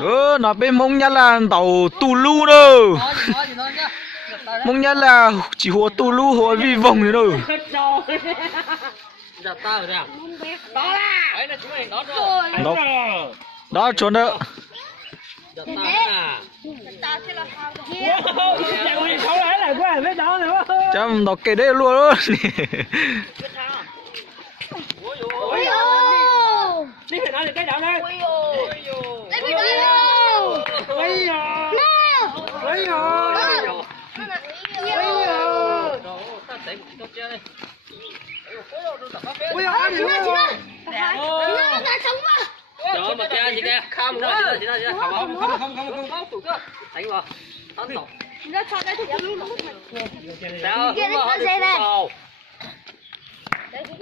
Đó, nó bên mông nhất là tàu Tulu đâu. Mông nhất là chỉ hồ Tulu hồ vi vòng nữa đâu. Đó, đó trốn đó. Chăm nó kể đây luôn đó. Đi về đó thì cái đạo đây. Trời mà cha gì kìa, không không đánh vào, tấn tộc. Sao?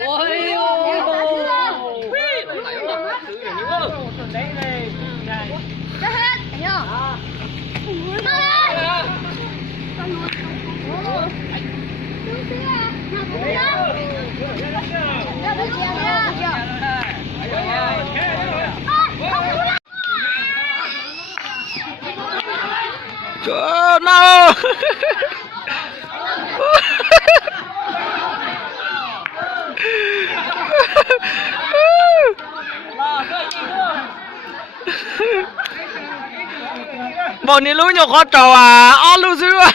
Ôi Trời no. Bọn này lũ nhỏ khó trò à, ó lũ dữ à.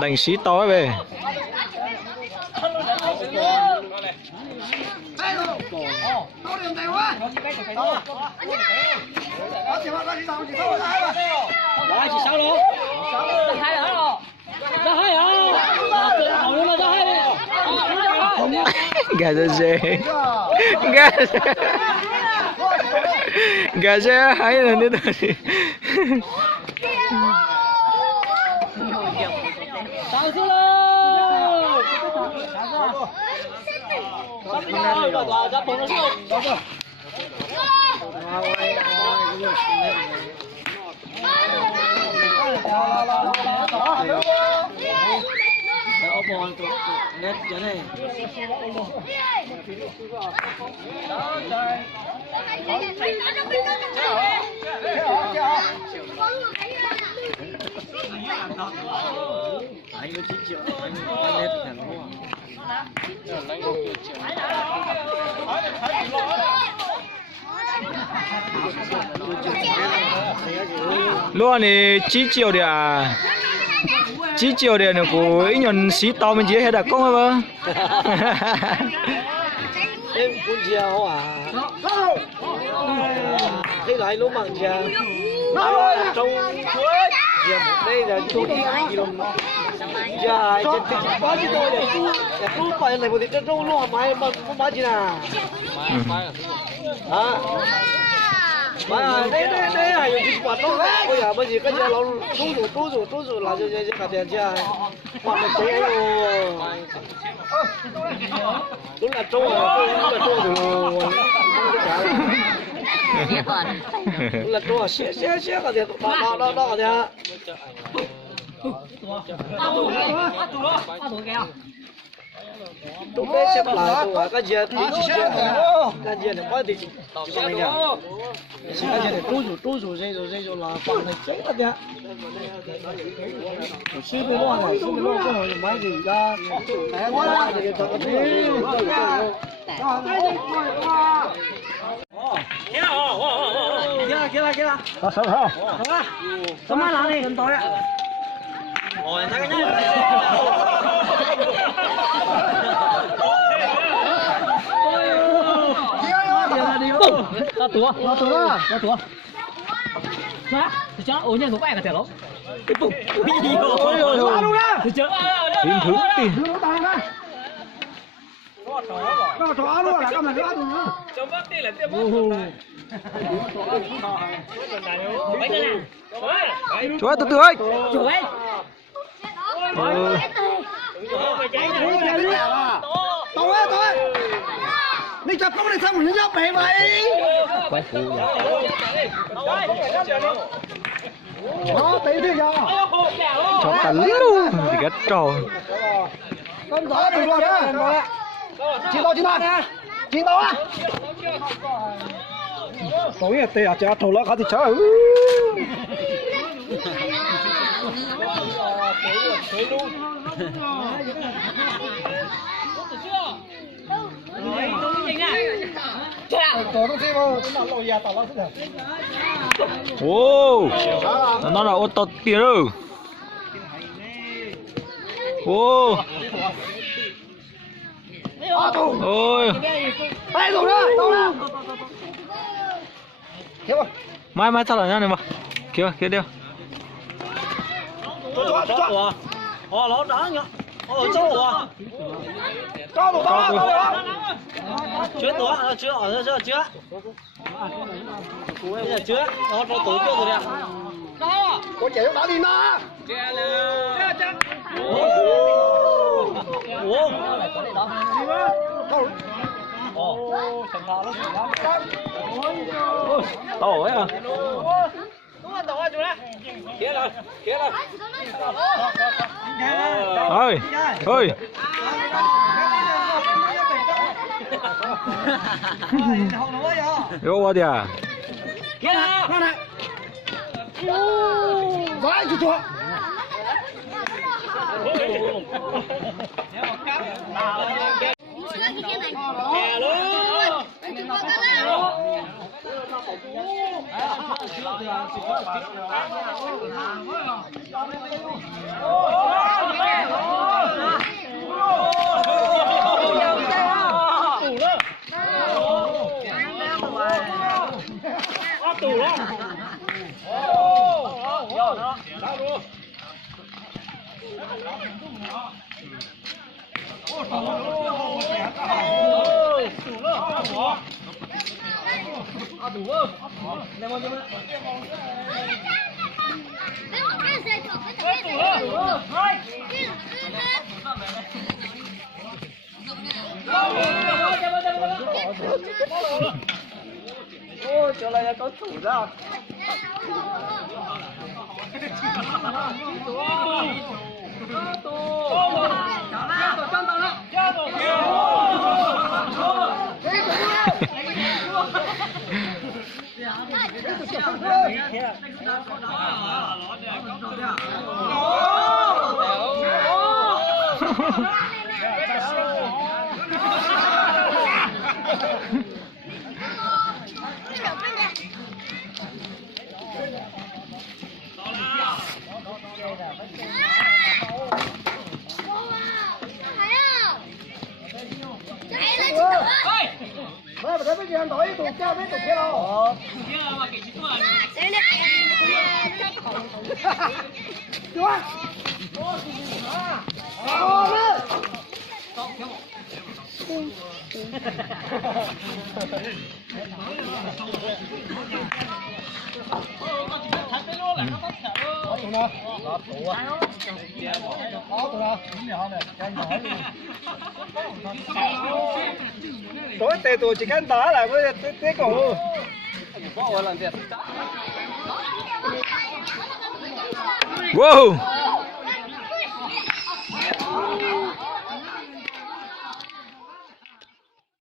Đánh xí to về. Gà dê gà dê hay là như thế. Luôn này 9 triệu đấy à? 9 triệu đấy nó của ít nhân xí to mình chỉ hết đã công hả? Em cũng chiều à? Thế lại lúa mặn chiều. Trong chiều đây là chỗ đi km. Dạ, chỉ có chỉ tôi để cứ phải này một tí trong lúa máy mà không bán gì nào. Hả? Mà đây là dùng chích quạt đó. Bây giờ bây giờ cái giờ nó trú rồi là cho cả tiền chưa? Quạt nó cháy rồi. Đúng là trâu rồi. Đúng là trâu à, xé cả tiền đó cả tiền. Tụi bé xếp lại tụi cái gì thì chỉ xếp cái gì này có thì chỉ còn này nhá. Cái gì này trú rồi dây rồi là còn này chết rồi nhá. Xếp cái lon này có rồi mấy gì ra. Quá thì cho cái kia. Sao? Sao mà làm này gần tối ạ? Ngồi thấy cái nhá. Ra tua. Mà, thì cho ôi nhân số bẻ cả tiền lắm. Cái bụng. Ôi. Ra luôn ra. Thì chớ. Tìm thứ. cho chó luôn là các bạn ăn nữa. Cho mất đi là tiêu mất. Chúa từ từ ơi. Tôi đi chặt không đi xong mình nhóc mày vậy. Quay phụ Nó tí đi giờ. cho cả luôn thì cái trò Con gió đừng luôn đó. Chiến đấu á. Tối à tê à chả thầu lỡ khá thì chả. ô nó là ô tô tiền rồi ô ôi Đây rồi đó, đâu nào. mai sao lại nha này mà kia đeo Nó đá nhá. Cho tụi tao. Chưa tổ, chưa ở chưa chưa. Bây giờ chưa, nó cho tổ chưa rồi nè. Có chạy nó đá đi mà. tổ ấy à Kia rồi. ơi ơi vô vào đi à Kia rồi. Nó này. Vai chú chú. Nè luôn. Ôi chỗ này là có thủ ra. Mà thấy mấy người đổi tụt kia mấy tụt kia đâu. Chưa. Tối tê tụi chỉ cắn đá là với tê cổ. wow